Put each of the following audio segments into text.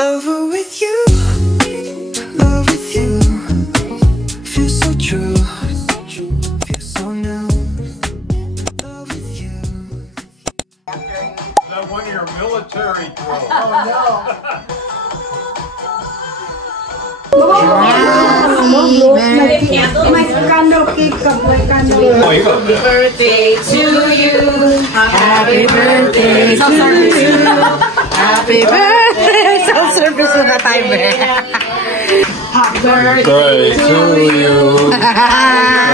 Lover with you, love with you. Feels so true, feels so new. Love with you. Is that one of your military throws? Oh no! My candle cake up, my candle. Happy Birthday to you. Happy birthday to you. Happy birthday. Self-service na tayo eh. Happy birthday to you.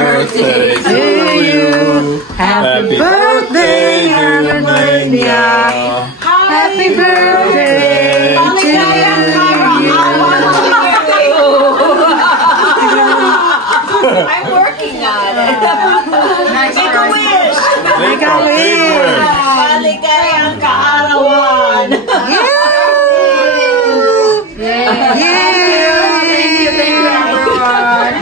birthday to you. Happy birthday, Antonia. Happy birthday to you. I'm working on it. Make a wish! Make a wish! Maligayang kaarawan! Thank you, everyone.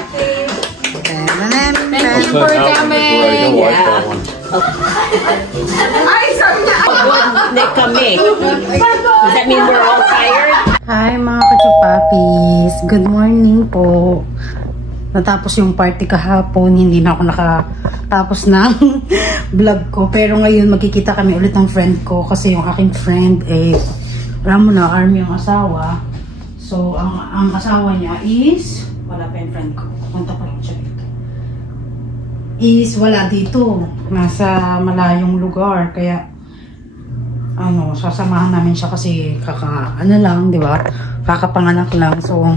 Thank you for coming. Ay, sorry na! Pagod kami. Does that mean we're all tired? Hi mga kachupapis. Good morning po. Natapos yung party kahapon, hindi na ako nakatapos ng vlog ko. Pero ngayon magkikita kami ulit ng friend ko kasi yung aking friend alam mo na, army yung asawa. So ang asawa niya is, wala pa yung friend ko. Punta pa lang siya dito. Is wala dito. Nasa malayong lugar. Kaya sasamahan namin siya kasi di ba? Kakapanganak lang. So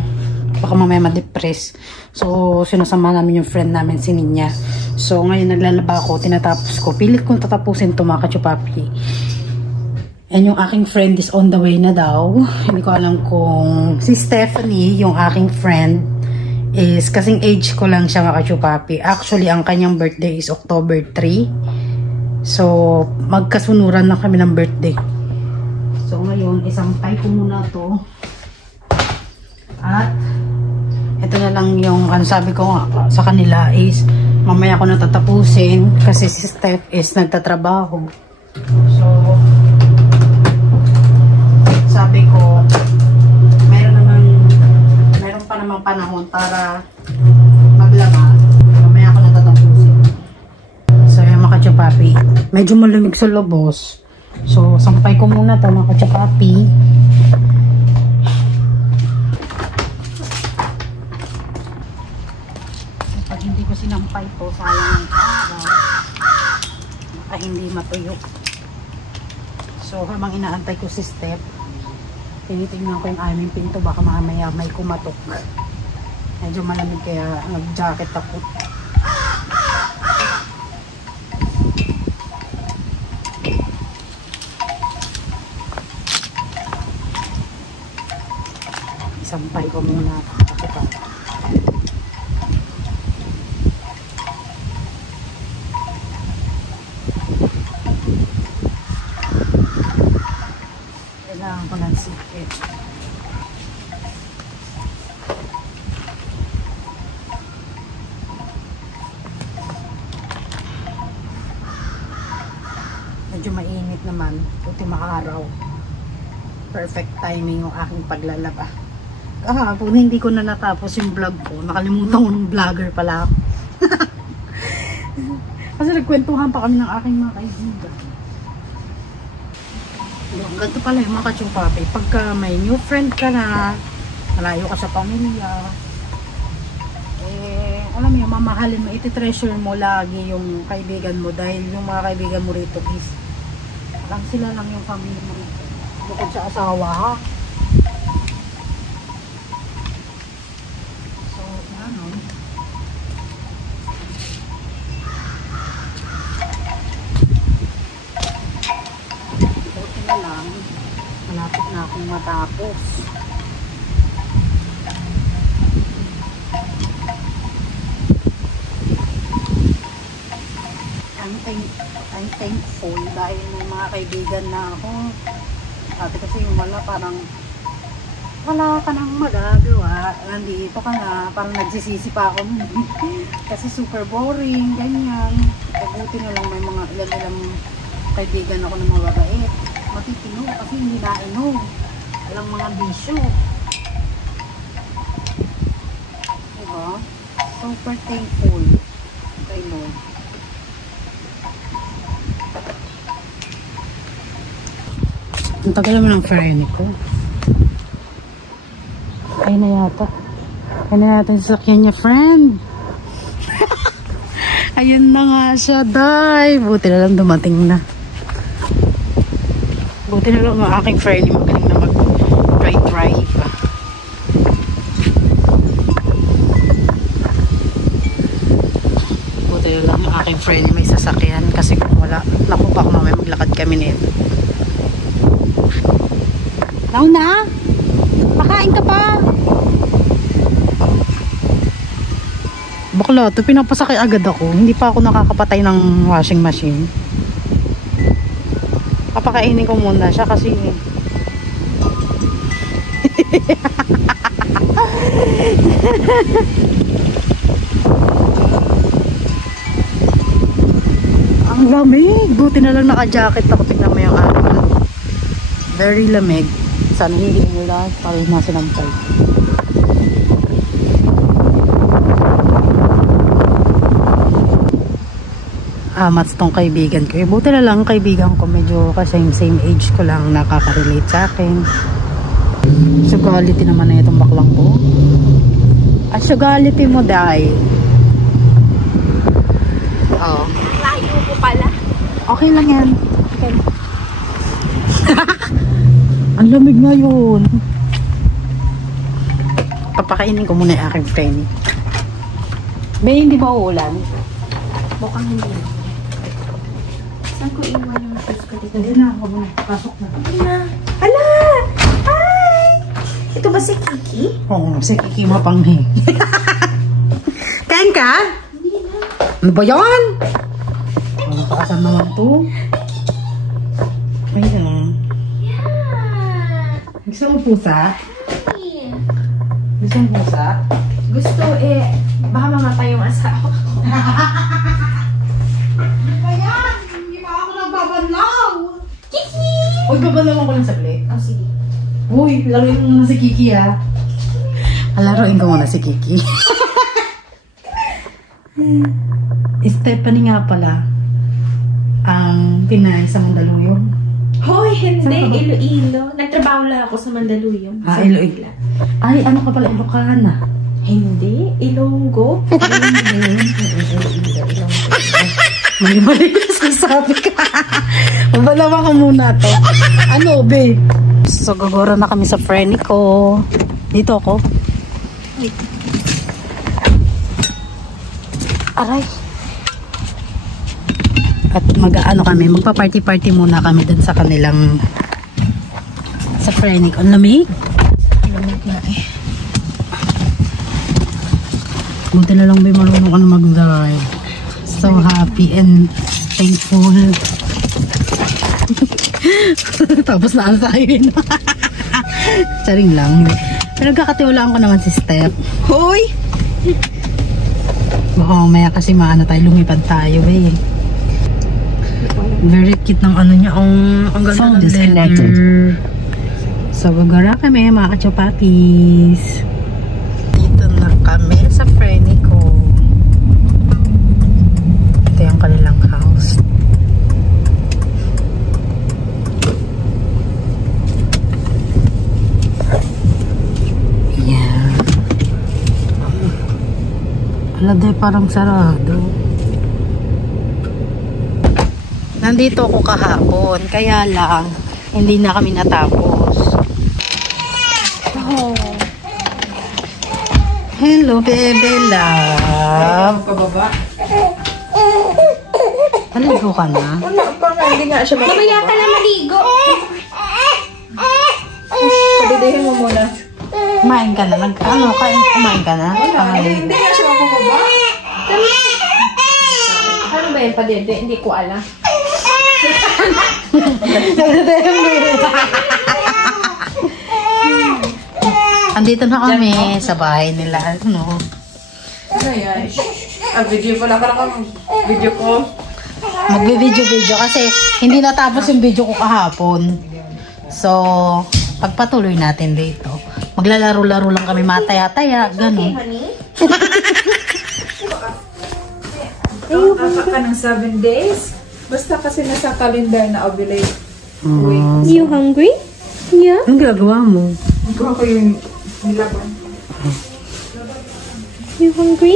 baka mamaya ma-depress. So, sinasama namin yung friend namin, si Ninya. So, ngayon naglalaba ako, tinatapos ko. Pilit kong tatapusin ito mga kachupapi. And yung aking friend is on the way na daw. Hindi ko alam kung si Stephanie, yung aking friend, is kasing age ko lang siya mga kachupapi. Actually, ang kanyang birthday is October 3. So, magkasunuran na kami ng birthday. So, ngayon, isampay ko muna to. At ito na lang yung sabi ko sa kanila is mamaya ko natatapusin kasi si Steph is nagtatrabaho. So sabi ko meron pa namang panahon para maglaba. Mamaya ko natatapusin. So yung mga kachupapi, medyo malamig sa lobos. So sampay ko muna ito mga kachupapi. Hindi ko sinampay to, sayang ang araw. Baka hindi matuyo. So habang inaantay ko si Steph, tinitingnan ko yung aming pinto, baka mamaya may kumatok. Medyo malamig kaya nag-jacket ako. Isampay ko muna ako pa. Kailangan ko ng sikit. Medyo mainit naman. Ultima araw. Perfect timing yung aking paglalaba. Kahapon hindi ko na natapos yung vlog ko. Nakalimutan ko ng vlogger pala ako. Kasi nagkwentuhan pa kami ng aking mga kaibigan. Ganito pala yung mga kachupapi. Pagka may new friend ka na, malayo ka sa pamilya, alam mo yung mamahalin mo, iti-treasure mo lagi yung kaibigan mo dahil yung mga kaibigan mo rito is lang sila lang yung pamilya mo rito. Bukod sa asawa ha. So, ano? Lang, malapit na akong matapos. I'm thankful dahil may mga kaibigan na ako. Dati kasi yung parang wala ka nang magagawa. Nandito ka na, parang nagsisisi pa ako. Kasi super boring, ganyan. Buti na lang may mga ilan kaibigan ako ng mga babait. Matitino kasi hindi nainom. Walang mga bisyo. Diba? Super thankful. Kay Lord. Ang tagal naman ng ferry ko. Ayun na yata. Ayun na yata yung sasakyan niya, friend. Ayun na nga siya, day. Buti na lang dumating na. Buti na lang ang aking friend. Magaling na mag-drive. Buti na lang ang aking friend may sasakyan. Kasi kung wala, naku baka mamaya maglakad kami nito. Launa! Makain ka pa! Bakla, ito pinapasakay agad ako. Hindi pa ako nakakapatay ng washing machine. Papakainin ko muna siya kasi ang lamig. Buti na lang naka-jacket ako. Tingnan mo yung araw. Very lamig. Sana hindi mula para nasa lampay. Mats tong kaibigan ko. Buti na lang kaibigan ko medyo kasi same age ko lang nakaka-relate sa akin. Sugality naman na itong baklang ko. At sugality mo dahil. Oh. Layo ko pala. Okay lang yan. Okay. Ang lamig ngayon. Papakainin ko muna yung aking friend. Be, hindi ba uulan? Mukhang hindi. Saan ko iwan yung shoes ko dito? Hindi na ako muna. Pasok na. Hindi na. Hala! Hi! Ito ba si Kiki? Oo, si Kiki mapanghi. Kain ka? Hindi na. Ano ba yan? Ano pa kasan naman to? Ayun. Yeah! Gusto mo pusa? Gusto mo pusa? Gusto baka mamatay yung asawa ko. Hindi pa ako nagbabalaw. Kiki! Uy, babalaw ko lang saglit. Oh, sige. Uy, laruin mo muna si Kiki ha. Laruin ko muna si Kiki. Stephanie nga pala ang Pinay sa Mandaluyong. Hoy, hindi. Iloilo. Nagtrabaho lang ako sa Mandaluyong. Ah, Sa Iloilo. Manila. Ay, ano ka pala, Ilocana? Hindi. Ilonggo. Mali-mali ko sasabi ka. Mabalawa ko muna to. Ano, be? So, gagora na kami sa friend ko. Dito ako. Aray. At mag-ano kami, magpa-party-party muna kami dun sa kanilang sa friend ko. Ang lamig? Lamig na eh. Buti na lang ba marunong ka na mag-drive. So happy and thankful. Tapos na ang sayo na. Charing lang. Pero kakatiwalaan ko naman si Steph. Hoy! Baka mamaya kasi maano tayo, lumipad tayo eh. Very cute ng ano niya. Ang ganda ng leather. So gagara kami mga kachopapis. Dito na kami sa friend ko. Ito yung kanilang house. Yeah. Aladay parang sarado. Nandito ako kahapon. Kaya lang, hindi na kami natapos. Oh. Hello, baby love. Pababa. Maligo ka na? Wala pa nga. Hindi nga siya maligo. Mamaya ka na maligo. Padidihin mo muna. Kumain ka na? Kumain ka na? Hindi nga siya mababa. Ano ba yung padede? Hindi ko alam. Andito na kami sa bahay nila. Ano? Ano yan? Video pala parang video ko. Magbe-video kasi hindi natapos yung video ko kahapon. So, pagpatuloy natin dito. Maglalaro-laro lang kami, mataya-taya, gano'n. Kaka ka ng 7 days. Basta kasi nasa calendar na ovulate. You hungry? Yeah. Anong ginagawa mo? Ikaw ko yung nilaban. You hungry?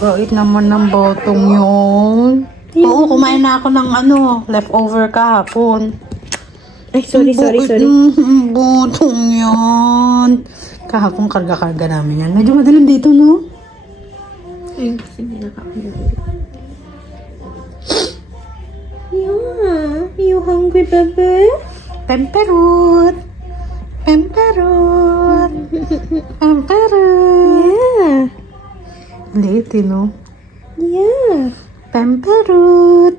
Bait naman ng botong yun. Oo, kumain na ako ng leftover kahapon. Ay, sorry. Botong yun. Kahapon karga-karga namin yan. Medyo madilim dito, no? Ay, kasi may nakakain. Yeah. You hungry, baby? Pemperut. Pemperut. Yeah. Liit, no? Yeah. Pemperut.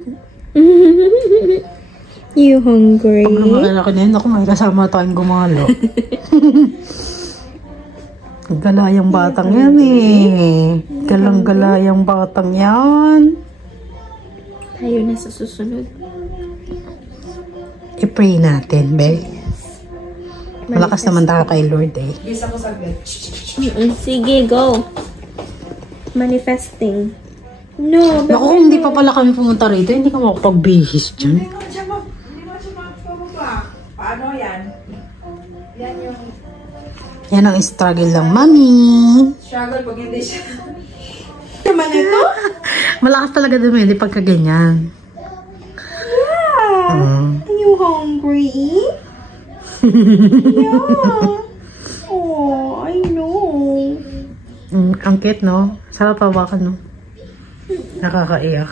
You hungry? Pag lumakilala ko na yun, ako may kasama tayong gumalo. Galayang batang yan eh. Galang-galayang batang yan. Tayo na sa susunod. I-pray natin, be. Malakas naman tayo kay Lord eh. Bisa ko saglit. Sige, go. Manifesting. No, Naku, kung hindi pa pala kami pumunta rito, hindi ka makapagbihis dyan. Hindi mo siya magpapaba. Paano yan? Yan yung Yan ang struggle lang, mami. struggle pag hindi siya. Naman ito? Malakas talaga din hindi pagka ganyan. Are you hungry? Yeah. Oh, I know. Ang cute, no? Sarap pawakan, no? Nakakaiyak.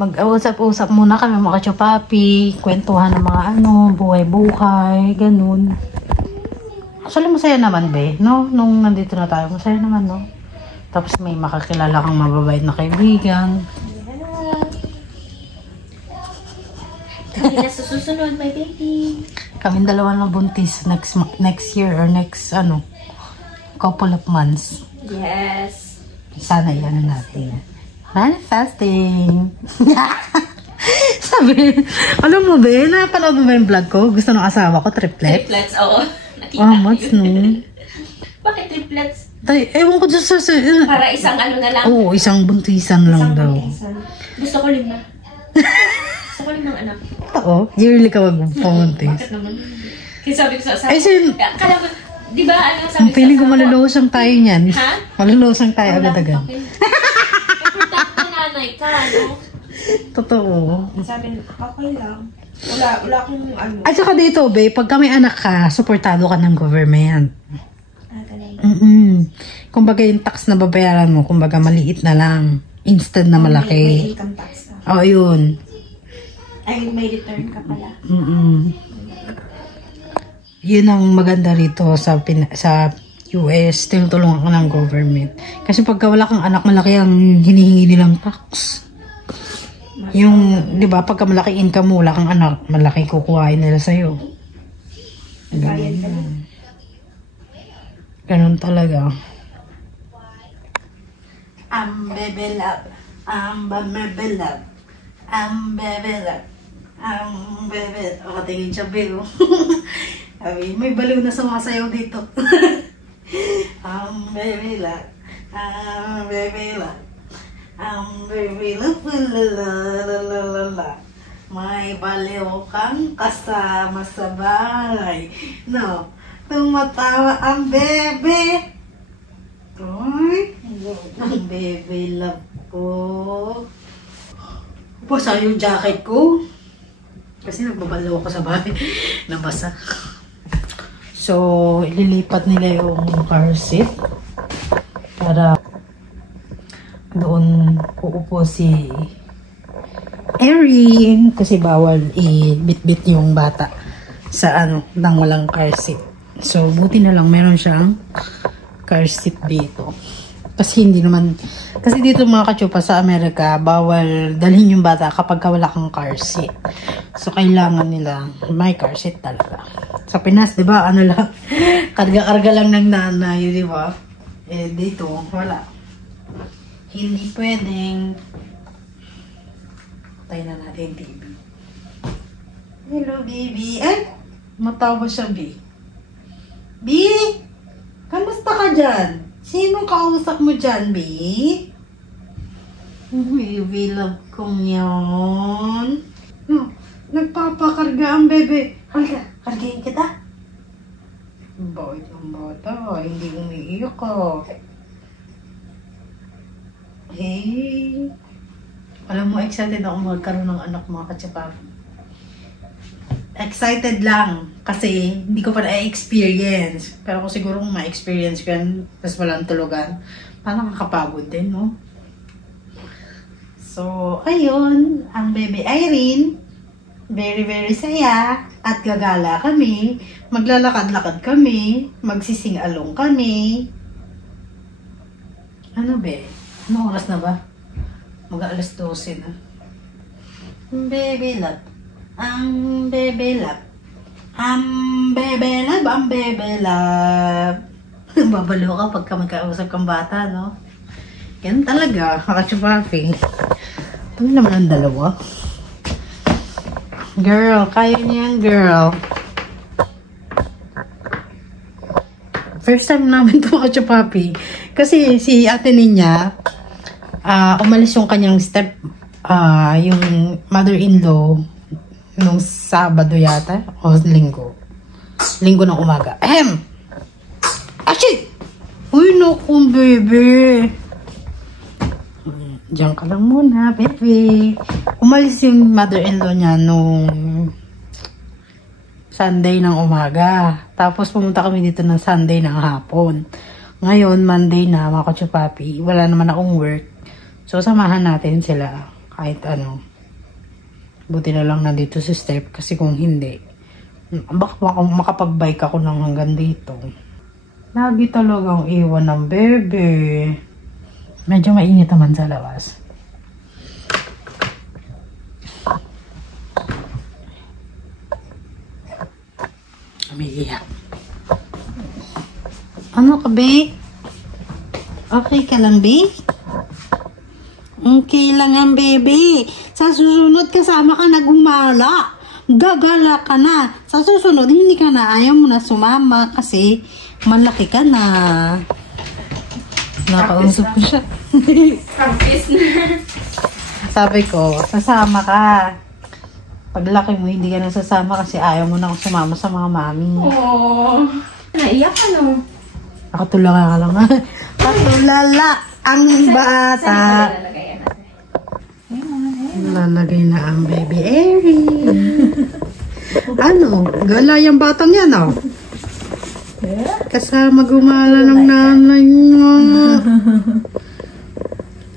Mag-usap-usap muna kami mga kachupapi, kwentuhan ng mga buhay-buhay, ganun. Actually, masaya naman, be, no? Nung nandito na tayo, masaya naman, no? Tapos may makakilala kang mababait na kaibigan. Kami na sa susunod, my baby. Kaming dalawa ng buntis next year or next, couple of months. Yes. Sana yan natin. Manifesting! Sabi, alam mo ba, napanood mo ba yung vlog ko? Gusto ng asawa ko, triplet? Triplets, oo. Oh, much, no? Bakit triplets? Ewan ko dyan sa... Para isang na lang. Oo, isang buntisan lang daw. Gusto ko 5. Gusto ko 5 anak. Oo, yearly ka mag-pumuntis. Bakit naman? Kasi sabi ko sa asawa. Ay, sin... Kala ko, di ba sabi ko Feeling ko malulosang tayo niyan. Ha? Malulosang tayo agad-agad. Importante nanay ka, no? Totoo. Sabi, okay lang. Wala akong At saka dito, babe, pag kami anak ka, supportado ka ng government. Kumbaga yung tax na babayaran mo, kumbaga maliit na lang. Instead na malaki. income tax na. Oo, yun. Ay, may return ka pala. Yun ang maganda rito sa US, tinutulungan ka ng government. Kasi pagka wala kang anak, malaki ang hinihingi nilang tax. Yung, di ba, pagka malaki income mo, wala kang anak, malaki kukuhain nila sa'yo. Ganun talaga. I'm baby love. I'm baby love. I'm baby love. I'm baby. O, katingin siya, baby. Sabi, may baliw na sumasayaw dito. I'm baby love. I'm baby love. I'm baby love. La. May baliw kang kasama sa bahay. No. Tumatawa ang bebe. Ay, ang bebe love ko. Basa yung jacket ko. Kasi nagbabalaw ako sa bahay. Nabasa. So, ililipat nila yung car seat. Para doon uupo si Erin. Kasi bawal i-bit-bit yung bata sa nang walang car seat. So, buti na lang meron siyang car seat dito. Kasi hindi naman, kasi dito mga kachupa sa Amerika, bawal dalhin yung bata kapag wala kang car seat. So, kailangan nila may car seat talaga. Sa Pinas, di ba, lang, karga-karga lang ng nanay, di ba? Eh, dito, wala. Hindi pwedeng. Tayo na natin TV. Hello, baby. Ay! Matawa siya, B. B! Kamusta ka dyan? Sinong kausap mo dyan, B? Baby, love kong yun. No, nagpapakarga ang bebe. Halika, kargahin kita. Bait ang bata, hindi umiiyak ka. Hey. Alam mo, excited ako magkaroon ng anak, mga katsapap. Excited lang kasi hindi ko pa na-experience. Pero kung siguro kung ma-experience ko yan, tapos walang tulugan, parang nakakapagod din, no? So, ayun, ang baby Irene, very, very saya. At gagala kami, maglalakad-lakad kami, magsising-along kami. Ano be? Ano oras na ba? Mag-alas 12 na. Baby love. Ang baby love. Ang baby love. Ang baby love. Babalo ka pagka magkausap kang bata, no? Yan talaga. Makachupaping. Ito naman ang dalawa. Girl, kaya niya yan, girl. First time namin ito makachupapi. Kasi si ate niya, umalis yung kanyang step, yung mother-in-law, nung Sabado yata, o Linggo. Linggo ng umaga. Ahem! Ashit! Uy, naku, baby. Diyan ka lang muna, baby. Umalis yung mother-in-law niya nung Sunday ng umaga. Tapos pumunta kami dito ng Sunday ng hapon. Ngayon, Monday na, mga kachupapi. Wala naman akong work. So, samahan natin sila. Kahit ano. Buti na lang nandito si Steph. Kasi kung hindi, baka makapag-bike ako ng hanggang dito. Lagi talagang iwan ng bebe. Medyo mainit naman sa labas. Umiiyak. Ano ka, be? Okay ka lang, be? Okay lang ang baby. Sa susunod, kasama ka na gumala. Gagala ka na. Sa susunod, hindi ka na. Ayaw mo na sumama kasi malaki ka na. Nakausap ko siya. Practice na. Sabi ko, sasama ka. Paglaki mo, hindi ka na sasama kasi ayaw mo na sumama sa mga mami. Aww. Naiyak ka, no? Nakatulala ka lang. Katulala ang bata. Lalagay na ang baby Erin. Ano? Gala yung batang yan, oh. Kasama gumala ng nanay mo.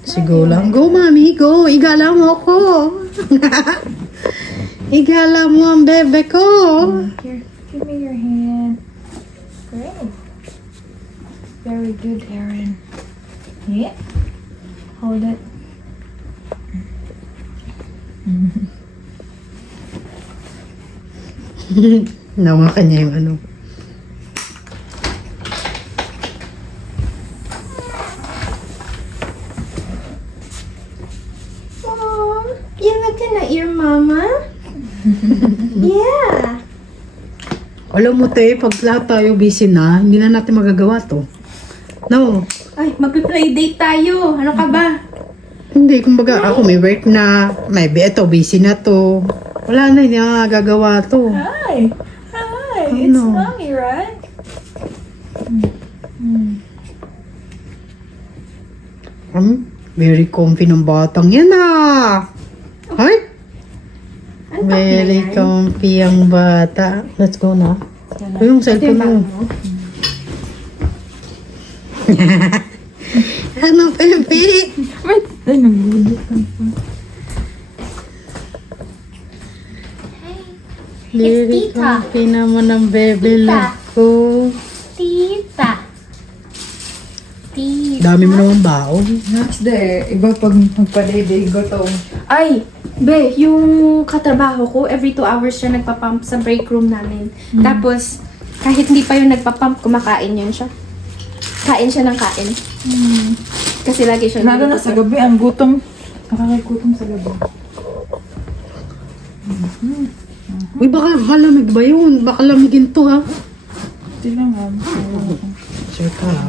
Sige lang. Go, mami. Go. Igala mo ako. Igala mo ang bebe ko. Here, give me your hand. Great. Very good, Erin. Yeah. Hold it. Nawa ka niya yung ano. Aww, you looking at your mama? Yeah. Alam mo, te, pag lahat tayo busy na, hindi na natin magagawa to. No. Ay, mag-play date tayo. Ano ka ba? Hindi, kumbaga ako may work na, maybe ito, busy na to. Wala na, hindi na gagawa to. Hi. Hi. It's Ano? mommy, right? Very comfy ng batang yan ah. Ay? Very comfy ang bata. Let's go na. Ay, yung cellphone mo. Ano, Pepe? Ay, nagbudot lang pa. Very Tita. comfy naman ang bebe Tita. love ko. Tita. Tita. Dami mo naman baon. That's there. Iba pag magpa-day-day gutom. Ay, be, yung katrabaho ko, every 2 hours siya nagpapump sa break room namin. Tapos, kahit hindi pa yung nagpapump, kumakain yun siya. Kain siya ng kain. Kasi lagi siya Lalo na sa gabi, ang gutom. Nakakagutom sa gabi. Uy, baka malamig ba yun? Baka lamigin to, ha? Tingnan mo. Sure ka, ha?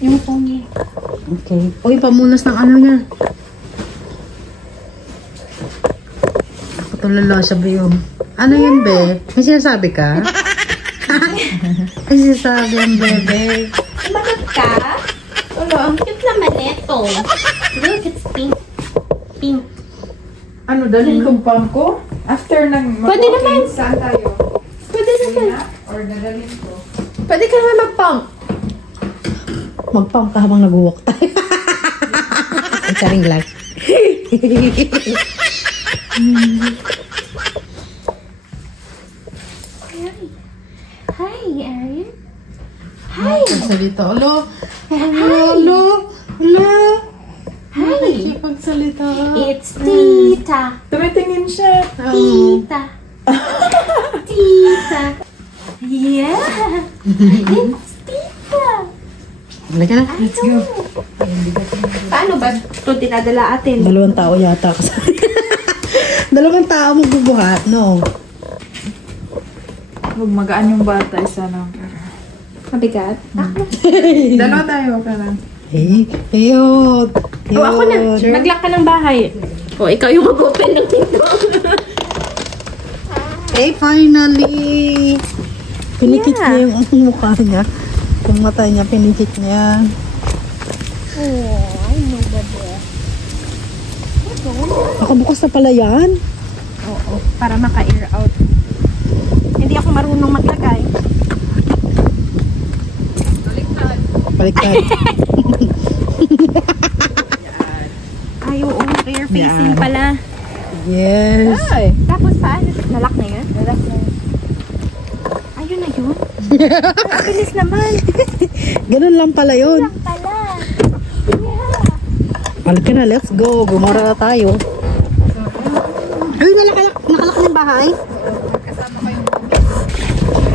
Yung phone niya. Okay. Uy, pamunas ng ano niya. Ako tulala siya, be, yun. Ano yun, be? May sinasabi ka? May sinasabi ang bebe. Bakit ka? Wala. Cute naman ito. Look, it's pink. Pink. Ano, dalhin kong pump ko? After ng Pwede naman. Saan tayo? Pwede naman. Or dadalhin ko? Pwede ka naman mag-pump. Mag-pump ka habang nag-walk tayo. Ay, karing lang. Hi, Erin. Hi. Pagsalita. Alo. Alo. Alo. Hi. Pagsalita. It's Tita. Tumitingin siya. Tita. Tita. Yeah. It's Tita. Halika na. Let's go. Paano ba ito dinadala atin? Dalawang tao yata kasi. Dalawang tao magbubuhat, no? Huwag magaan yung bata, isa lang. Mabigat? Dalawa tayo, ka lang. Eh, ayun. O ako na. Nag-lock ka ng bahay. O ikaw yung mag-open ng pinto. Eh, finally! Pinikit niya yung mukha niya. Yung mata niya, pinikit niya. Oh, I know the best. Nakabukas na pala yan. Oo, para maka-air out. Hindi ako marunong maglagay. Baliktad. Ay, oo, air facing pala. Yes. Tapos paano? Nalock na yun? Nalock na yun. Ayun na yun. Ang bilis naman. Ganun lang pala yun. Lang pala. Halika na, let's go. Gumara na tayo. Ay, nakalak na yung bahay.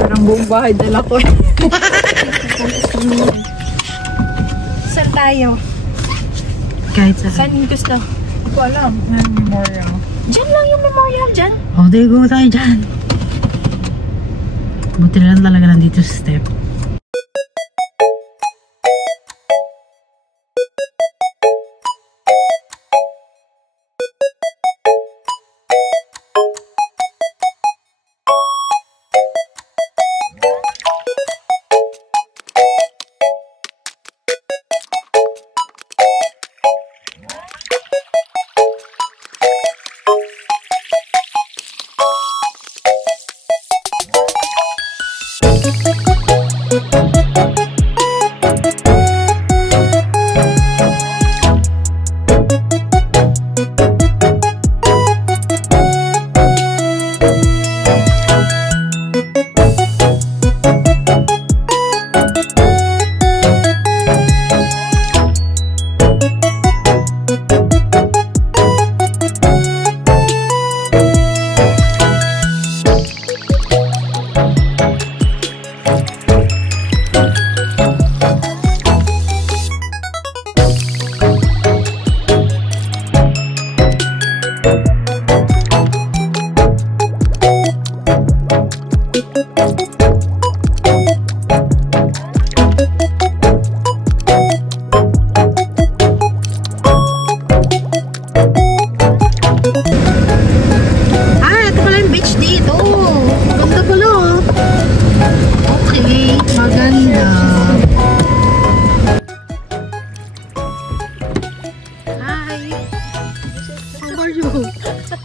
Parang buong bahay dala ko. Saan tayo? Kahit sa... Saan gusto? Hindi ko alam. Ng memorial. Diyan lang yung memorial dyan. Oh, there go tayo dyan. Buti na lang talaga nandito sa step.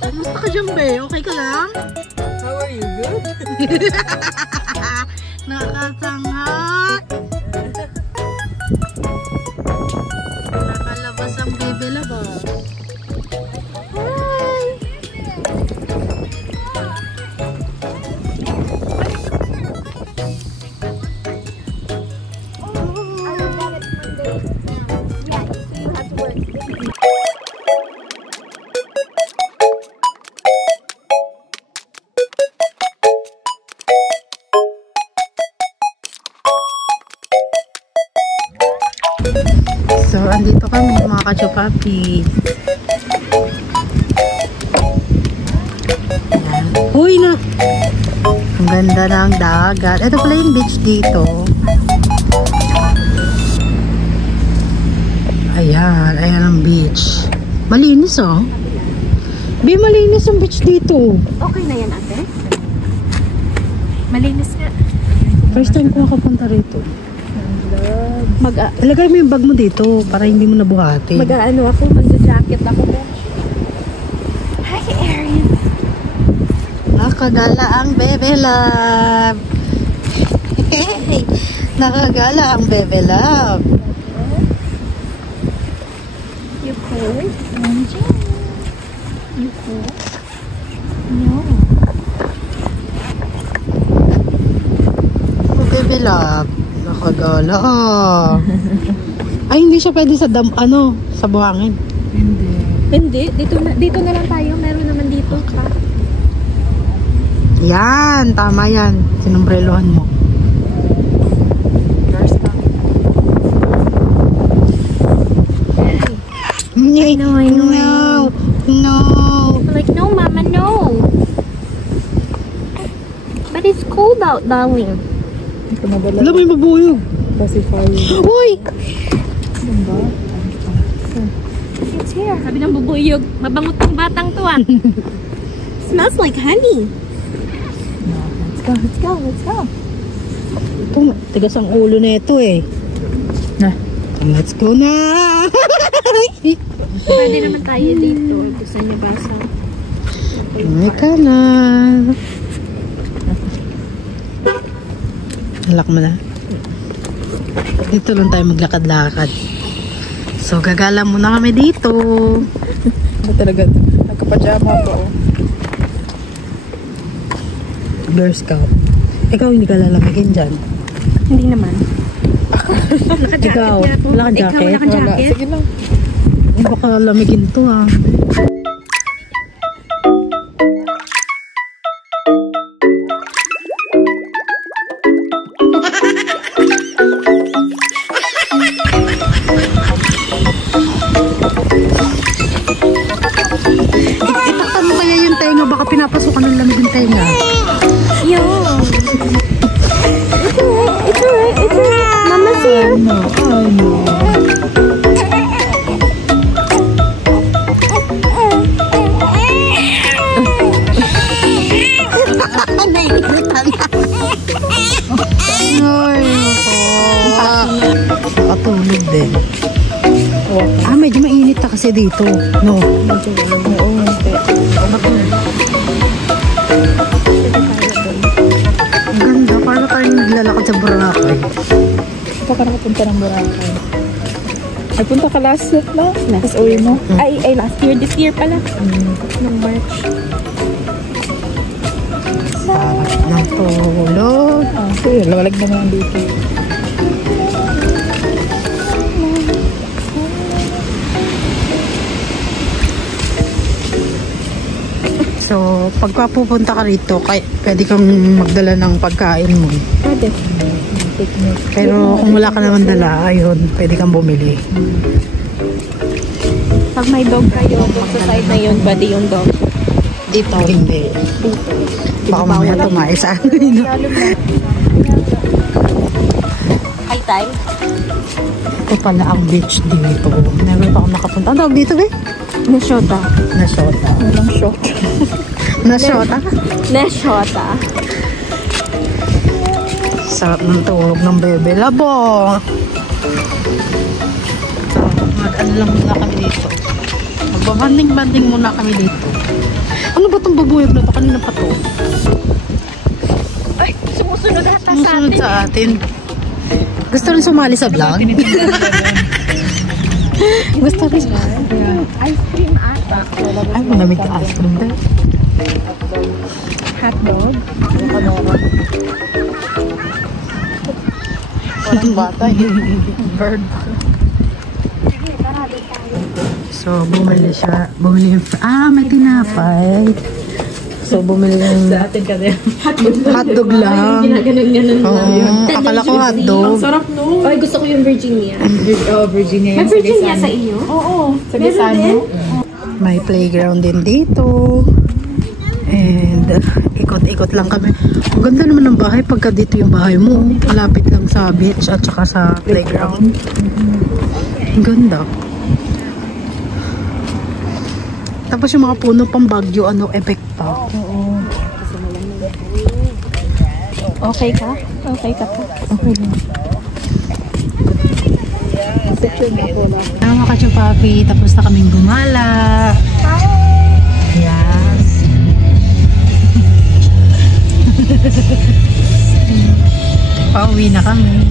Kamusta ka dyan, be? Okay ka lang? How are you? Good? Nakasangat! Nakalabas ang bebe laba. Hi! So, andito kami mga kachupapi. Ayan. Uy na! Ang ganda ng dagat. Ito pala yung beach dito. Ayan. Ayan ang beach. Malinis oh. Be, malinis ang beach dito. Okay na yan, ate? Malinis nga. First time ko makapunta rito. Ilagay mo yung bag mo dito para hindi mo nabuhati. Mag-ano ako, mag-jacket ako. Hi, Arian. Nakagala ang Bebe Love. Hey, nakagala ang Bebe Love. You cold? You cold? No. Oh, Bebe Love. Nakagala ah. Ay, hindi siya pwede sa sa buhangin. Hindi. Dito na lang tayo. Meron naman dito. Yan, tama yan. Sinumbrelohan mo. I know. No. Like, no, Mama, no. But it's cold out, darling. Alam mo yung magbuyog. Uy! It's here. Sabi ng bubuyog. Mabangot ng batang to, ah. Smells like honey. Let's go. Ito, tigas ang ulo na ito eh. Let's go na! Pwede naman tayo dito. Gusto niyo basa. May ka na. Halak mo na. Dito lang tayo maglakad-lakad. So, gagala muna kami dito. Ano talaga? Nagka-pajama po. Girl Scout. Ikaw hindi ka lalamigin dyan. Hindi naman. Ikaw, wala kang jacket? Wala. Sige lang. Baka lamigin to ah. Itaktan mo kaya yung tenga, baka pinapasukan ng lamig yung tenga. Yo. It's alright. Mama's here. Patulog din. Ah, medyo mainit na kasi dito. No. Ang ganda. Parang tayong naglalakad sa Boracay. Ito ka nakapunta ng Boracay. Ay, punta ka last year na? Tapos uwi mo? Ay, last year. This year pala. Nung March. Sarap ng tulog. Okay, lawalag na naman dito. So, pagka pupunta ka rito, pwede kang magdala ng pagkain mo. Pwede. Pero kung wala ka naman dala, ayun, pwede kang bumili. Pag may dog kayo, dog sa side na yun, pwede yung dog. Dito, hindi. Baka mamaya tumae sa akin. High tide. Ito pala ang beach dito. Never pa ako nakapunta. Ang tawag dito, be? Neshota. Nashota. Walang shot. Nashota? Neshota. Sarap ng tulog ng Bebe Labo. So, mag-ano lang muna kami dito. Magbabanding-banding muna kami dito. Ano ba itong babuyog na ito? Kanina pa to. Ay, sumusunod ata sa Sumusunod atin. sa atin. Gusto rin sumali sa vlog? Gusto rin. Ice cream ata. Ay, malamig ka ice cream dahil. Hotdog. Parang bata. Bird. So, bumili siya. Bumili yung... may tinapay. So, bumili yung... Sa atin ka din. Hotdog lang. Ganun. Akala ko hotdog. Sarap no? Ay, gusto ko yung Virginia. Virginia May yung Virginia sa iyo? Oo. Sa Meron Gisano. din? May playground din dito. And ikot-ikot lang kami. Ang ganda naman ng bahay pagka dito yung bahay mo. Malapit lang sa beach at saka sa playground. Ang ganda. Tapos yung mga puno pang Bagyo, ano, effect pa. Oo. Okay ka? Okay ka po? Okay lang. Picture na po lang. Mga kachupapi, tapos na kaming gumala. Yes. Pauwi na kami.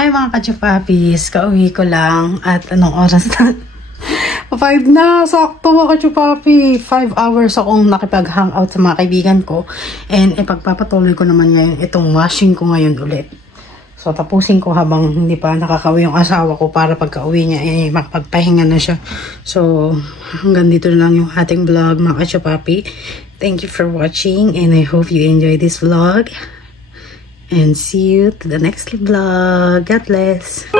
Ay mga kachupapis, kauwi ko lang at anong oras na? 5 na, sakto mga kachupapi. 5 hours akong nakipag-hangout sa mga kaibigan ko and ipagpapatuloy ko naman ngayon itong washing ko ngayon ulit. So tapusin ko habang hindi pa nakakauwi yung asawa ko para pagka-uwi niya makapagpahinga na siya. So hanggang dito na lang yung ating vlog mga kachupapi. Thank you for watching and I hope you enjoy this vlog. And see you to the next vlog. God bless.